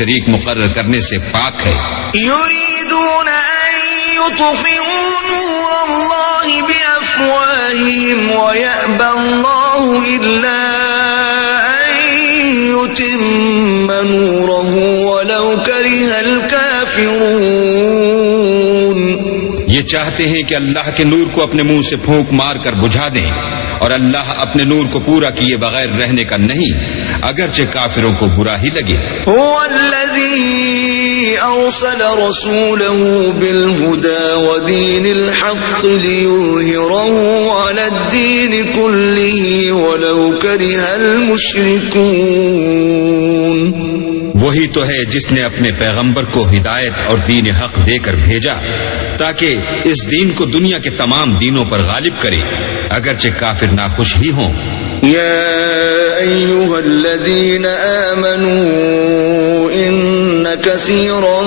شریک مقرر کرنے سے پاک ہے۔ یریدون ان یطفئوا نور اللہ بافواہہم ویأبی اللہ الا ان یتم نورہ ولو کرہ الکافرون۔ یہ چاہتے ہیں کہ اللہ کے نور کو اپنے منہ سے پھونک مار کر بجھا دیں، اور اللہ اپنے نور کو پورا کیے بغیر رہنے کا نہیں، اگرچہ کافروں کو برا ہی لگے۔ هو الذی ارسل رسوله بالهدى ودین الحق لیظہرہ علی الدین کلہ ولو کرہ المشرکون۔ وہی تو ہے جس نے اپنے پیغمبر کو ہدایت اور دین حق دے کر بھیجا تاکہ اس دین کو دنیا کے تمام دینوں پر غالب کرے، اگرچہ کافر ناخوش ہی ہوں۔ یا ایھا الذین آمنوا ان کثیرا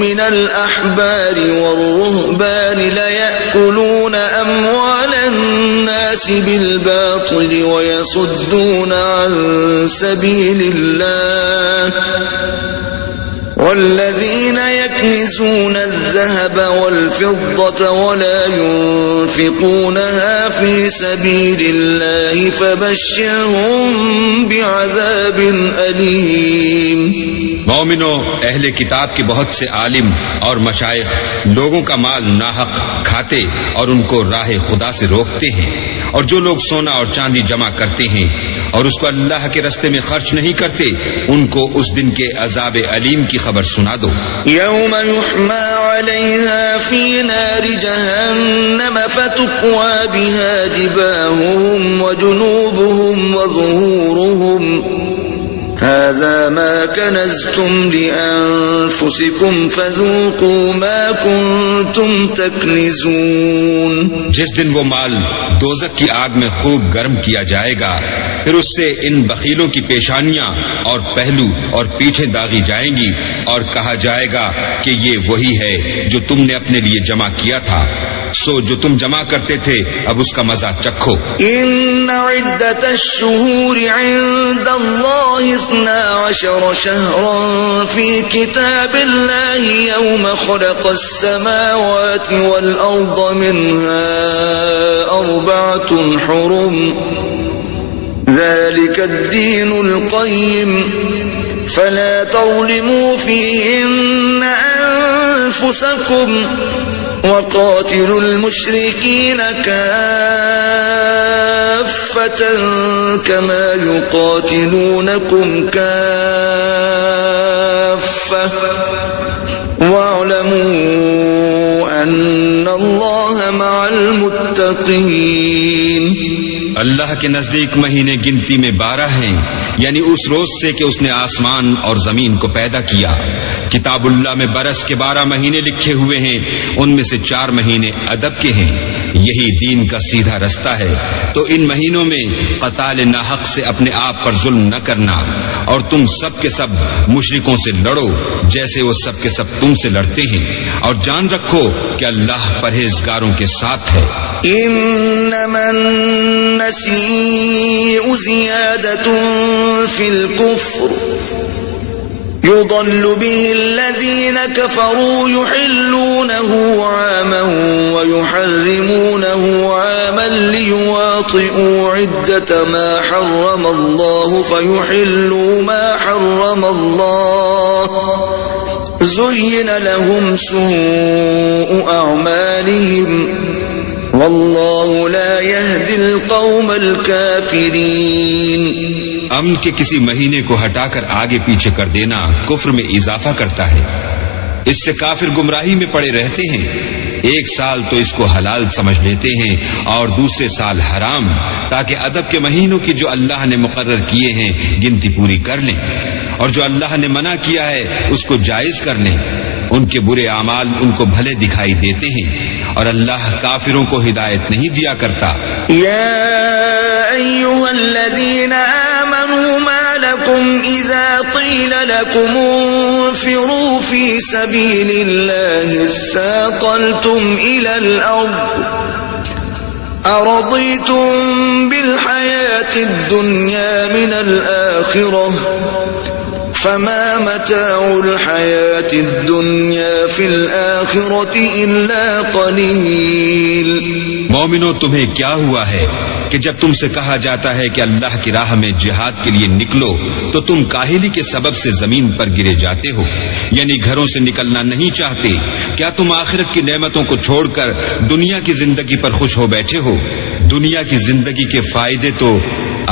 من الاحبار والرہبان لیأکلون اموال الناس بالباطل ویصدون عن سبیل اللہ والذین یکنزون الذهب والفضة ولا ينفقونها في سبيل الله فبشرهم بعذاب أليم۔ مومنو، اہل کتاب کے بہت سے عالم اور مشائخ لوگوں کا مال ناحق کھاتے اور ان کو راہ خدا سے روکتے ہیں، اور جو لوگ سونا اور چاندی جمع کرتے ہیں اور اس کو اللہ کے رستے میں خرچ نہیں کرتے، ان کو اس دن کے عذاب علیم کی خبر سنا دو۔ یوم یحمى علیہا فی نار جہنم فتکوی بها جباہهم وجنوبهم وظہورهم هذا ما كنزتم لأنفسكم فذوقوا ما كنتم تكنزون۔ جس دن وہ مال دوزخ کی آگ میں خوب گرم کیا جائے گا، پھر اس سے ان بخیلوں کی پیشانیاں اور پہلو اور پیٹھیں داغی جائیں گی، اور کہا جائے گا کہ یہ وہی ہے جو تم نے اپنے لیے جمع کیا تھا، سو جو تم جمع کرتے تھے اب اس کا مزہ چکھو۔ ان عدت الشہور عند اللہ 12 شہرا فی کتاب اللہ یوم خلق السماوات والارض منها 4 حرم ذلك الدین القیم فلا تظلموا فیہن انفسکم وقاتلوا المشركين كافة كما يقاتلونكم كافة واعلموا أن الله مع المتقين۔ اللہ کے نزدیک مہینے گنتی میں 12 ہیں، یعنی اس روز سے کہ اس نے آسمان اور زمین کو پیدا کیا۔ کتاب اللہ میں برس کے 12 مہینے لکھے ہوئے ہیں، ان میں سے 4 مہینے ادب کے ہیں، یہی دین کا سیدھا رستہ ہے۔ تو ان مہینوں میں قتال ناحق سے اپنے آپ پر ظلم نہ کرنا، اور تم سب کے سب مشرکوں سے لڑو جیسے وہ سب کے سب تم سے لڑتے ہیں، اور جان رکھو کہ اللہ پرہیزگاروں کے ساتھ ہے۔ انما النسیء زیادة فی الکفر يضل به الذين كفروا يحلونه عاما ويحرمونه عاما ليواطئوا عدة ما حرم الله فيحلوا ما حرم الله زين لهم سوء أعمالهم والله لا يهدي القوم الكافرين۔ امن کے کسی مہینے کو ہٹا کر آگے پیچھے کر دینا کفر میں اضافہ کرتا ہے، اس سے کافر گمراہی میں پڑے رہتے ہیں۔ ایک سال تو اس کو حلال سمجھ لیتے ہیں اور دوسرے سال حرام، تاکہ ادب کے مہینوں کی جو اللہ نے مقرر کیے ہیں گنتی پوری کر لیں، اور جو اللہ نے منع کیا ہے اس کو جائز کر لیں۔ ان کے برے اعمال ان کو بھلے دکھائی دیتے ہیں، اور اللہ کافروں کو ہدایت نہیں دیا کرتا۔ یا ایھا الذین آمنوا ما لکم اذا قیل لکم انفروا فی سبیل اللہ اثاقلتم الی الارض ارضیتم بالحیاة الدنیا من الآخرة فما متاع الحياة الدنيا في الآخرة إلا قليل. مومنو تمہیں کیا ہوا ہے کہ جب تم سے کہا جاتا ہے کہ اللہ کی راہ میں جہاد کے لیے نکلو تو تم کاہلی کے سبب سے زمین پر گرے جاتے ہو، یعنی گھروں سے نکلنا نہیں چاہتے. کیا تم آخرت کی نعمتوں کو چھوڑ کر دنیا کی زندگی پر خوش ہو بیٹھے ہو؟ دنیا کی زندگی کے فائدے تو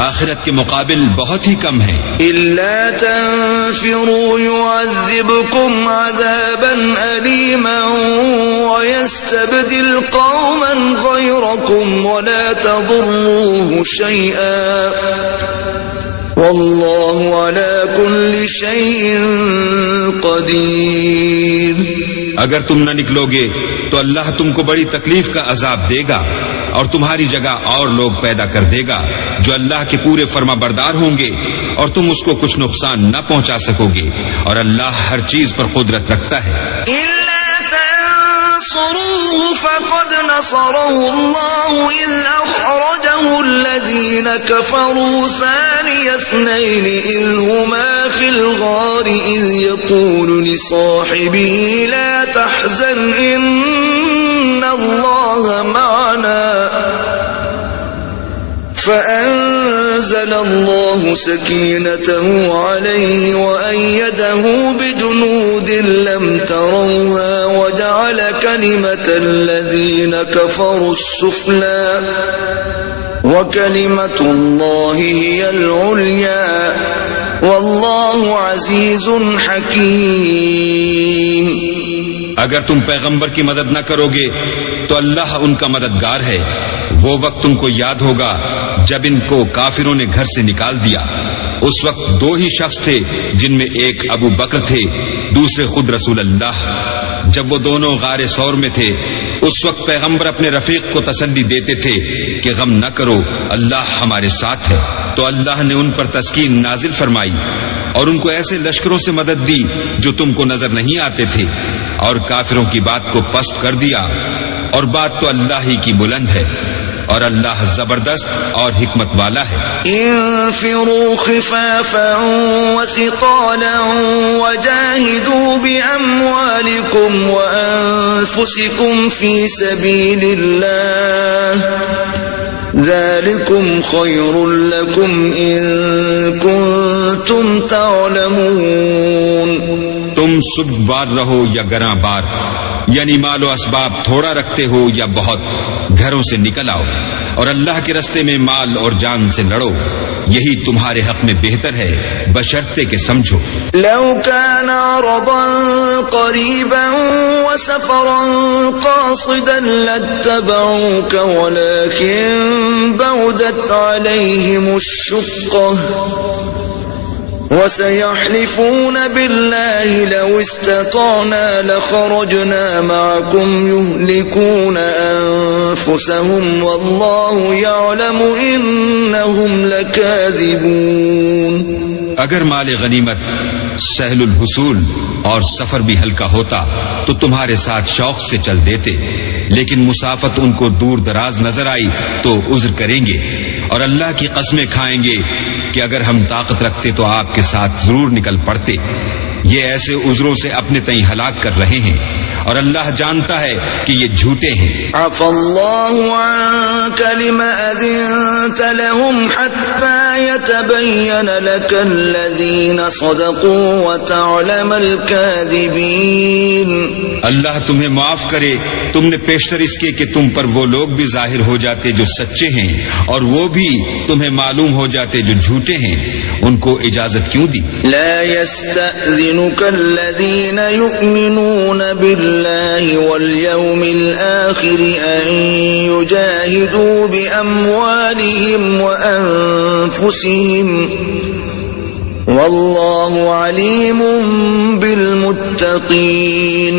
آخرت کے مقابل بہت ہی کم ہیں. إلا تنفروا يعذبكم عذابا أليما ويستبدل قوما غيركم ولا تضروه شيئا والله على كل شيء قدير. اگر تم نہ نکلو گے تو اللہ تم کو بڑی تکلیف کا عذاب دے گا اور تمہاری جگہ اور لوگ پیدا کر دے گا جو اللہ کے پورے فرما بردار ہوں گے اور تم اس کو کچھ نقصان نہ پہنچا سکو گے، اور اللہ ہر چیز پر قدرت رکھتا ہے. تنصروه فقد نصره الله إذ أخرجه الذين كفروا ثاني اثنين إذ هما في الغار إذ يقول لصاحبه لا تحزن إن الله معنا فأنزل الله سكينته عليه وأيده بجنود لم تروها وجعل كلمة الذين كفروا السفلى وكلمة الله هي العليا والله عزيز حكيم. اگر تم پیغمبر کی مدد نہ کرو گے تو اللہ ان کا مددگار ہے. وہ وقت تم کو یاد ہوگا جب ان کو کافروں نے گھر سے نکال دیا. اس وقت دو ہی شخص تھے جن میں ایک ابو بکر تھے، دوسرے خود رسول اللہ. جب وہ دونوں غار ثور میں تھے اس وقت پیغمبر اپنے رفیق کو تسلی دیتے تھے کہ غم نہ کرو، اللہ ہمارے ساتھ ہے. تو اللہ نے ان پر تسکین نازل فرمائی اور ان کو ایسے لشکروں سے مدد دی جو تم کو نظر نہیں آتے تھے، اور کافروں کی بات کو پست کر دیا، اور بات تو اللہ ہی کی بلند ہے، اور اللہ زبردست اور حکمت والا ہے. انفروا خفافا وثقالا وجاهدوا بأموالكم وأنفسكم في سبيل الله ذلكم خير لكم إن كنتم تعلمون. تم سب بار رہو یا گراں بار، یعنی مال و اسباب تھوڑا رکھتے ہو یا بہت، گھروں سے نکل آؤ اور اللہ کے رستے میں مال اور جان سے لڑو، یہی تمہارے حق میں بہتر ہے بشرطے کہ سمجھو. لو كان عرضا قريبا وسفرا قاصدا لاتبعوك ولكن بعدت عليهم الشقة وسيحلفون بالله لو استطعنا لخرجنا معكم يهلكون أنفسهم والله يعلم إنهم لكاذبون. اگر مال غنیمت سہل الحصول اور سفر بھی ہلکا ہوتا تو تمہارے ساتھ شوق سے چل دیتے، لیکن مسافت ان کو دور دراز نظر آئی تو عذر کریں گے، اور اللہ کی قسمیں کھائیں گے کہ اگر ہم طاقت رکھتے تو آپ کے ساتھ ضرور نکل پڑتے. یہ ایسے عذروں سے اپنے تئیں ہلاک کر رہے ہیں اور اللہ جانتا ہے کہ یہ جھوٹے ہیں. عفا الله عنك لما أذنت لهم حتى يتبين لك الذين صدقوا وتعلم الكاذبين. اللہ تمہیں معاف کرے، تم نے پیشتر اس کے کہ تم پر وہ لوگ بھی ظاہر ہو جاتے جو سچے ہیں اور وہ بھی تمہیں معلوم ہو جاتے جو جھوٹے ہیں. ان کو اجازت کیوں دی؟ لا يستأذنك الذين يؤمنون بالله واليوم الآخر أن يجاهدوا بأموالهم وأنفسهم والله عليم بالمتقين.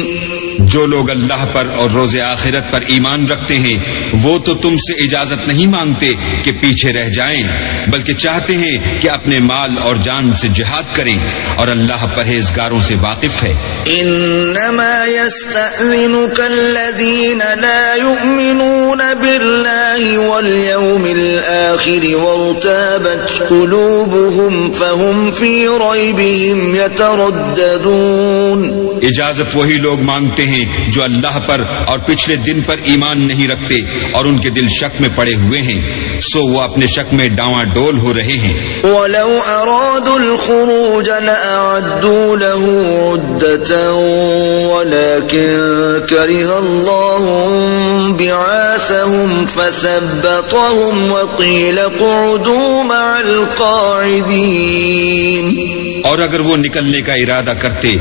جو لوگ اللہ پر اور روز آخرت پر ایمان رکھتے ہیں وہ تو تم سے اجازت نہیں مانگتے کہ پیچھے رہ جائیں، بلکہ چاہتے ہیں کہ اپنے مال اور جان سے جہاد کریں، اور اللہ پرہیزگاروں سے واقف ہے۔ انما يستأذنك الذين لا يؤمنون بالله واليوم الآخر وارتابت قلوبهم فهم في ريبهم يترددون۔ اجازت وہی لوگ مانگتے ہیں جو اللہ پر اور پچھلے دن پر ایمان نہیں رکھتے اور ان کے دل شک میں پڑے ہوئے ہیں، سو وہ اپنے شک میں ڈاواں ڈول ہو رہے ہیں۔ وَلَوْ أَرَادُوا الْخُرُوجَ لَأَعَدُّوا لَهُ عُدَّةً وَلَكِنْ كَرِهَ اللَّهُ بِعَاثَهُمْ فَثَبَّطَهُمْ وَقِيلَ اقْعُدُوا مَعَ الْقَاعِدِينَ۔ اور اگر وہ نکلنے کا ارادہ کرتے